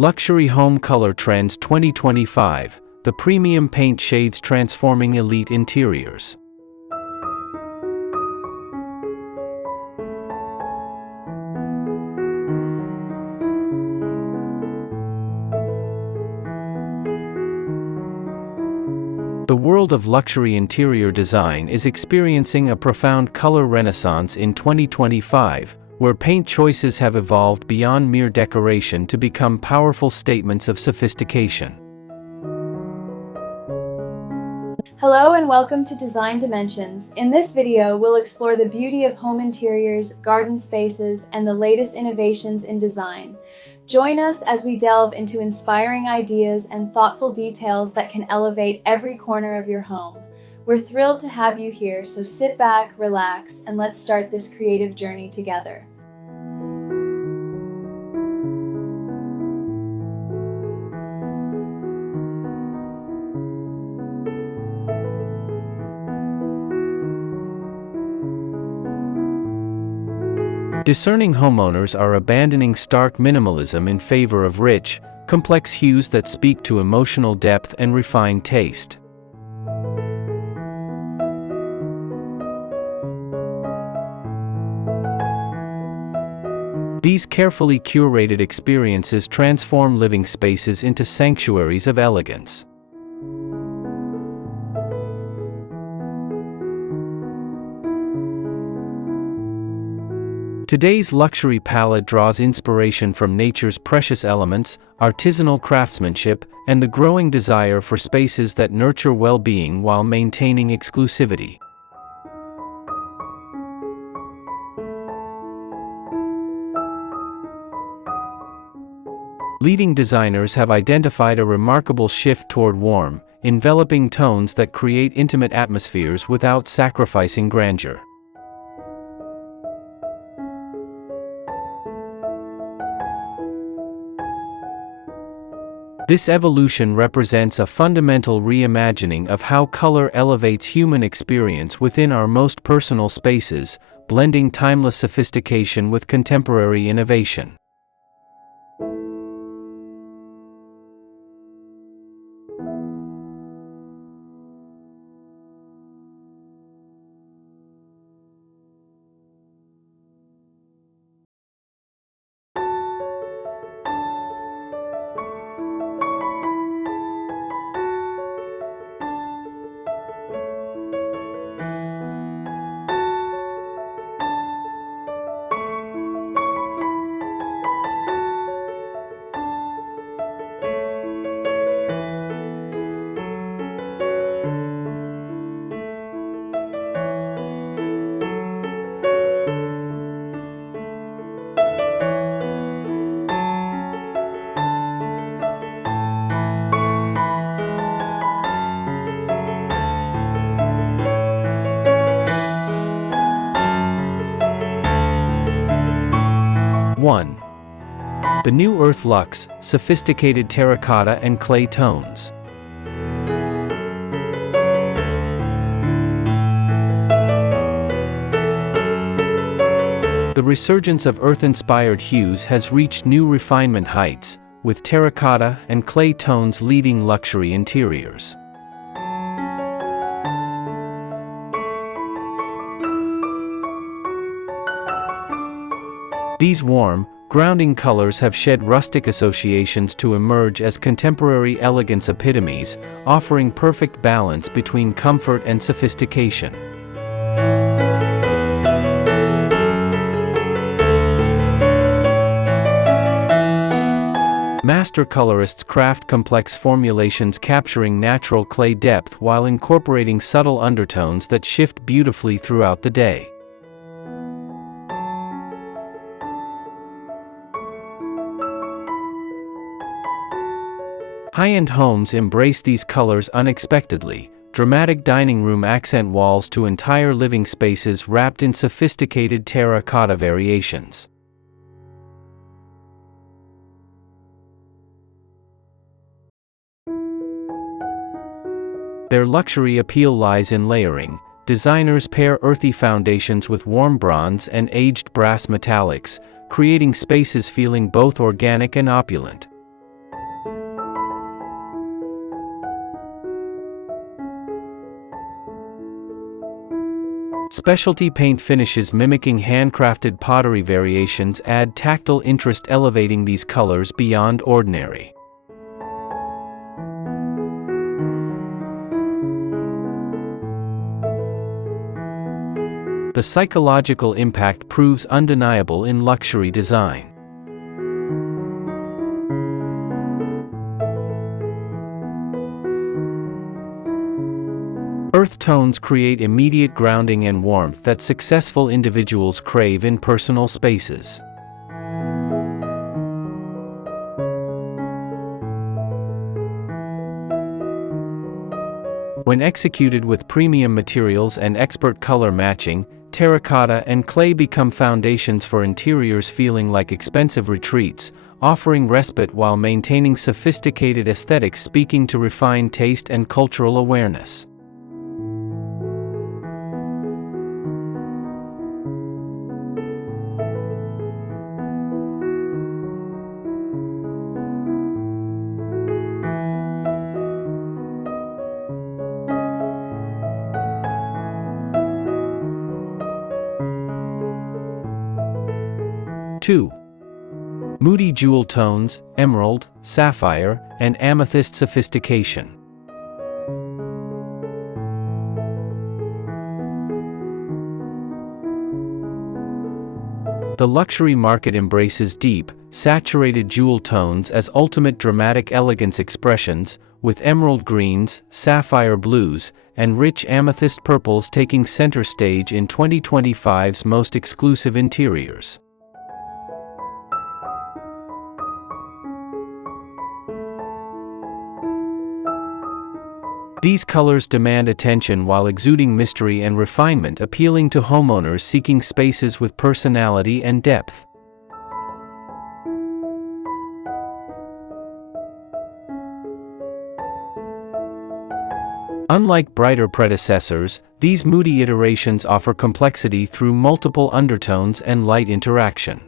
Luxury Home Color Trends 2025, the premium paint shades transforming elite interiors. The world of luxury interior design is experiencing a profound color renaissance in 2025, where paint choices have evolved beyond mere decoration to become powerful statements of sophistication. Hello and welcome to Design Dimensions. In this video, we'll explore the beauty of home interiors, garden spaces, and the latest innovations in design. Join us as we delve into inspiring ideas and thoughtful details that can elevate every corner of your home. We're thrilled to have you here, so sit back, relax, and let's start this creative journey together. Discerning homeowners are abandoning stark minimalism in favor of rich, complex hues that speak to emotional depth and refined taste. These carefully curated experiences transform living spaces into sanctuaries of elegance. Today's luxury palette draws inspiration from nature's precious elements, artisanal craftsmanship, and the growing desire for spaces that nurture well-being while maintaining exclusivity. Leading designers have identified a remarkable shift toward warm, enveloping tones that create intimate atmospheres without sacrificing grandeur. This evolution represents a fundamental reimagining of how color elevates human experience within our most personal spaces, blending timeless sophistication with contemporary innovation. One. The new Earth Luxe, sophisticated terracotta and clay tones. The resurgence of earth-inspired hues has reached new refinement heights, with terracotta and clay tones leading luxury interiors. These warm, grounding colors have shed rustic associations to emerge as contemporary elegance epitomes, offering perfect balance between comfort and sophistication. Master colorists craft complex formulations capturing natural clay depth while incorporating subtle undertones that shift beautifully throughout the day. High-end homes embrace these colors unexpectedly, dramatic dining room accent walls to entire living spaces wrapped in sophisticated terracotta variations. Their luxury appeal lies in layering. Designers pair earthy foundations with warm bronze and aged brass metallics, creating spaces feeling both organic and opulent. Specialty paint finishes mimicking handcrafted pottery variations add tactile interest, elevating these colors beyond ordinary. The psychological impact proves undeniable in luxury design. Earth tones create immediate grounding and warmth that successful individuals crave in personal spaces. When executed with premium materials and expert color matching, terracotta and clay become foundations for interiors feeling like expensive retreats, offering respite while maintaining sophisticated aesthetics, speaking to refined taste and cultural awareness. Two. Moody jewel tones, emerald, sapphire, and amethyst. Sophistication. The luxury market embraces deep, saturated jewel tones as ultimate dramatic elegance expressions, with emerald greens, sapphire blues, and rich amethyst purples taking center stage in 2025's most exclusive interiors. These colors demand attention while exuding mystery and refinement, appealing to homeowners seeking spaces with personality and depth. Unlike brighter predecessors, these moody iterations offer complexity through multiple undertones and light interaction.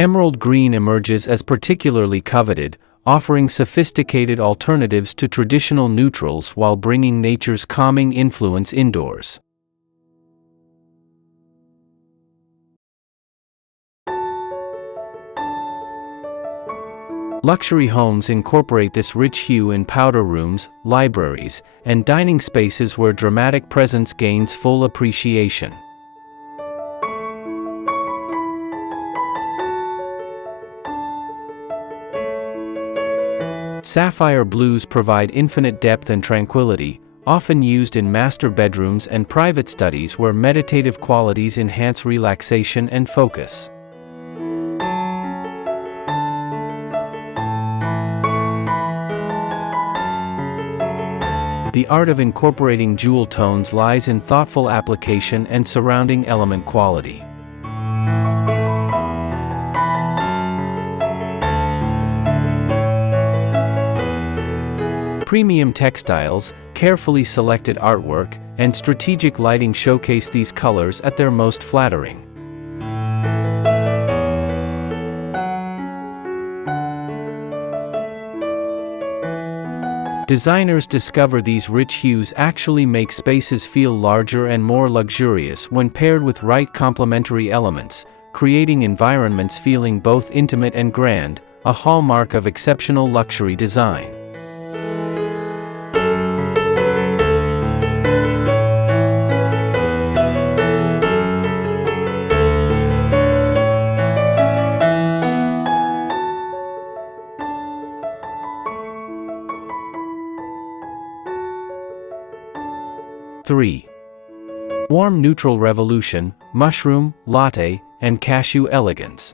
Emerald green emerges as particularly coveted, offering sophisticated alternatives to traditional neutrals while bringing nature's calming influence indoors. Luxury homes incorporate this rich hue in powder rooms, libraries, and dining spaces where dramatic presence gains full appreciation. Sapphire blues provide infinite depth and tranquility, often used in master bedrooms and private studies where meditative qualities enhance relaxation and focus. The art of incorporating jewel tones lies in thoughtful application and surrounding element quality. Premium textiles, carefully selected artwork, and strategic lighting showcase these colors at their most flattering. Designers discover these rich hues actually make spaces feel larger and more luxurious when paired with right complementary elements, creating environments feeling both intimate and grand, a hallmark of exceptional luxury design. Three. Warm neutral revolution, mushroom, latte, and cashew. Elegance.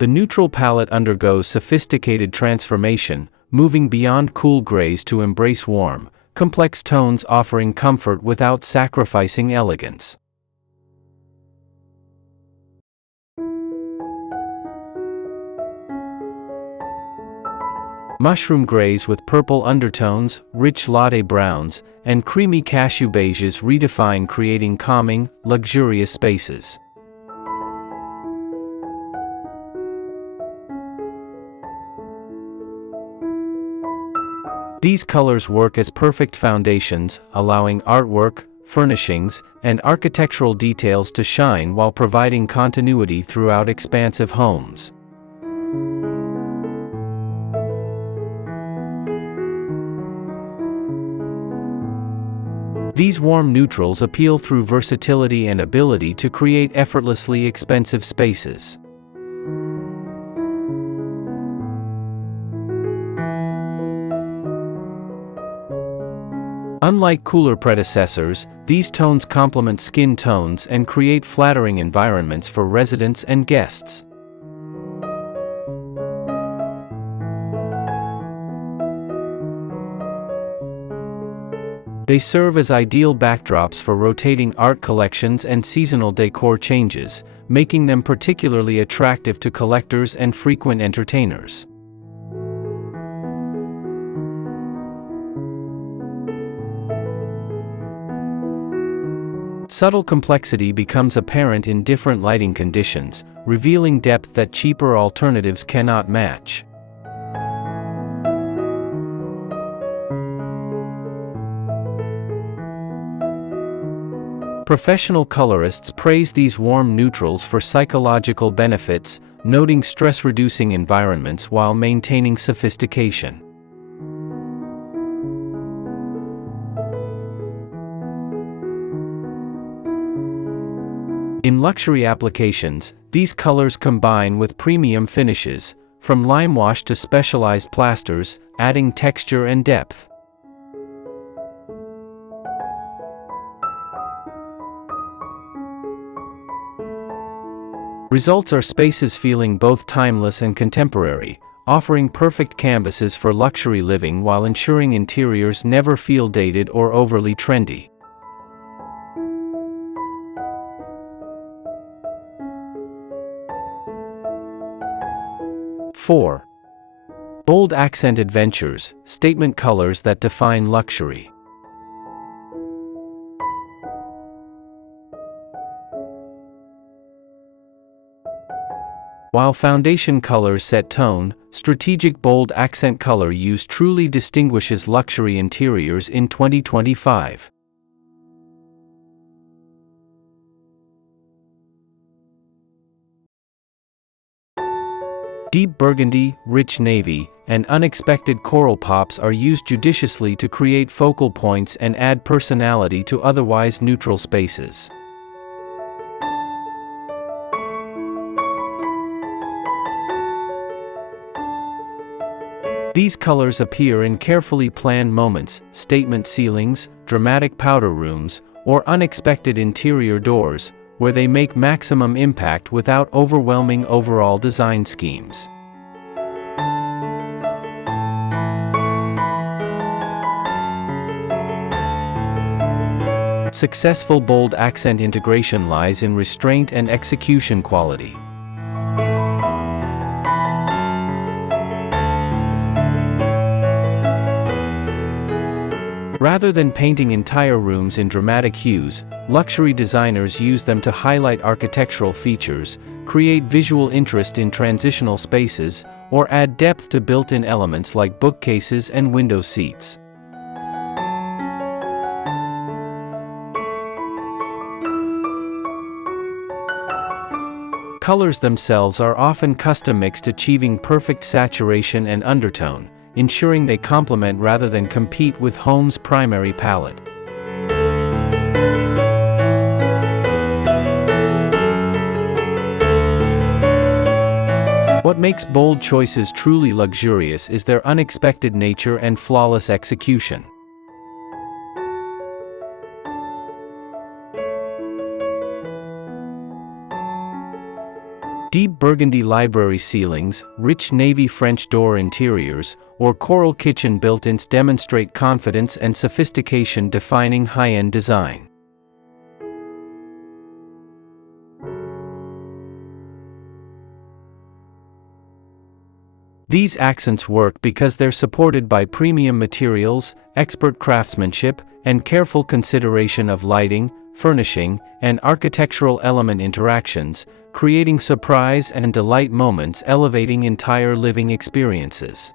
The neutral palette undergoes sophisticated transformation, moving beyond cool grays to embrace warm, complex tones, offering comfort without sacrificing elegance. Mushroom grays with purple undertones, rich latte browns, and creamy cashew beiges redefine creating calming, luxurious spaces. These colors work as perfect foundations, allowing artwork, furnishings, and architectural details to shine while providing continuity throughout expansive homes. These warm neutrals appeal through versatility and ability to create effortlessly expensive spaces. Unlike cooler predecessors, these tones complement skin tones and create flattering environments for residents and guests. They serve as ideal backdrops for rotating art collections and seasonal decor changes, making them particularly attractive to collectors and frequent entertainers. Subtle complexity becomes apparent in different lighting conditions, revealing depth that cheaper alternatives cannot match. Professional colorists praise these warm neutrals for psychological benefits, noting stress-reducing environments while maintaining sophistication. In luxury applications, these colors combine with premium finishes, from lime wash to specialized plasters, adding texture and depth. Results are spaces feeling both timeless and contemporary, offering perfect canvases for luxury living while ensuring interiors never feel dated or overly trendy. Four. Bold accent adventures, statement colors that define luxury. While foundation colors set tone, strategic bold accent color use truly distinguishes luxury interiors in 2025. Deep burgundy, rich navy, and unexpected coral pops are used judiciously to create focal points and add personality to otherwise neutral spaces. These colors appear in carefully planned moments, statement ceilings, dramatic powder rooms, or unexpected interior doors, where they make maximum impact without overwhelming overall design schemes. Successful bold accent integration lies in restraint and execution quality. Rather than painting entire rooms in dramatic hues, luxury designers use them to highlight architectural features, create visual interest in transitional spaces, or add depth to built-in elements like bookcases and window seats. Colors themselves are often custom mixed, achieving perfect saturation and undertone, ensuring they complement rather than compete with home's primary palette. What makes bold choices truly luxurious is their unexpected nature and flawless execution. Deep burgundy library ceilings, rich navy French door interiors, or coral kitchen built-ins demonstrate confidence and sophistication, defining high-end design. These accents work because they're supported by premium materials, expert craftsmanship, and careful consideration of lighting, furnishing, and architectural element interactions, creating surprise and delight moments, elevating entire living experiences.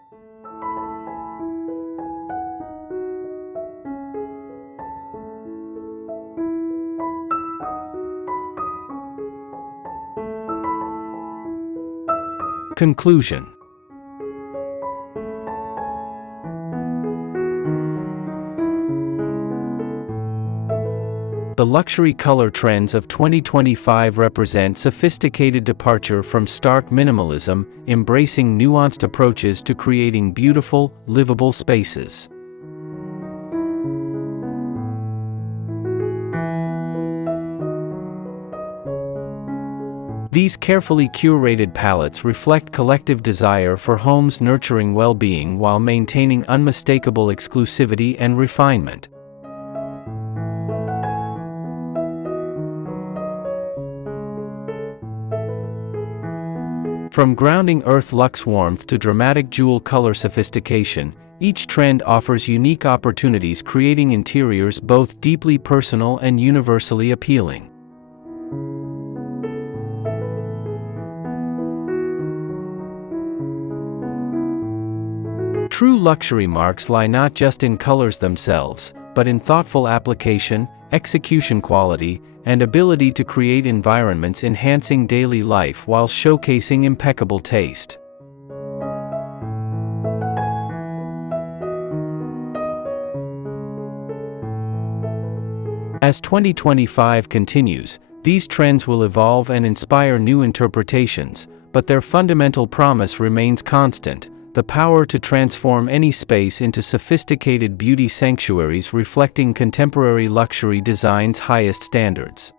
Conclusion. The luxury color trends of 2025 represent sophisticated departure from stark minimalism, embracing nuanced approaches to creating beautiful, livable spaces. These carefully curated palettes reflect collective desire for homes nurturing well-being while maintaining unmistakable exclusivity and refinement. From grounding earth luxe warmth to dramatic jewel color sophistication, each trend offers unique opportunities, creating interiors both deeply personal and universally appealing. True luxury marks lie not just in colors themselves, but in thoughtful application, execution quality, and ability to create environments enhancing daily life while showcasing impeccable taste. As 2025 continues, these trends will evolve and inspire new interpretations, but their fundamental promise remains constant: the power to transform any space into sophisticated beauty sanctuaries reflecting contemporary luxury design's highest standards.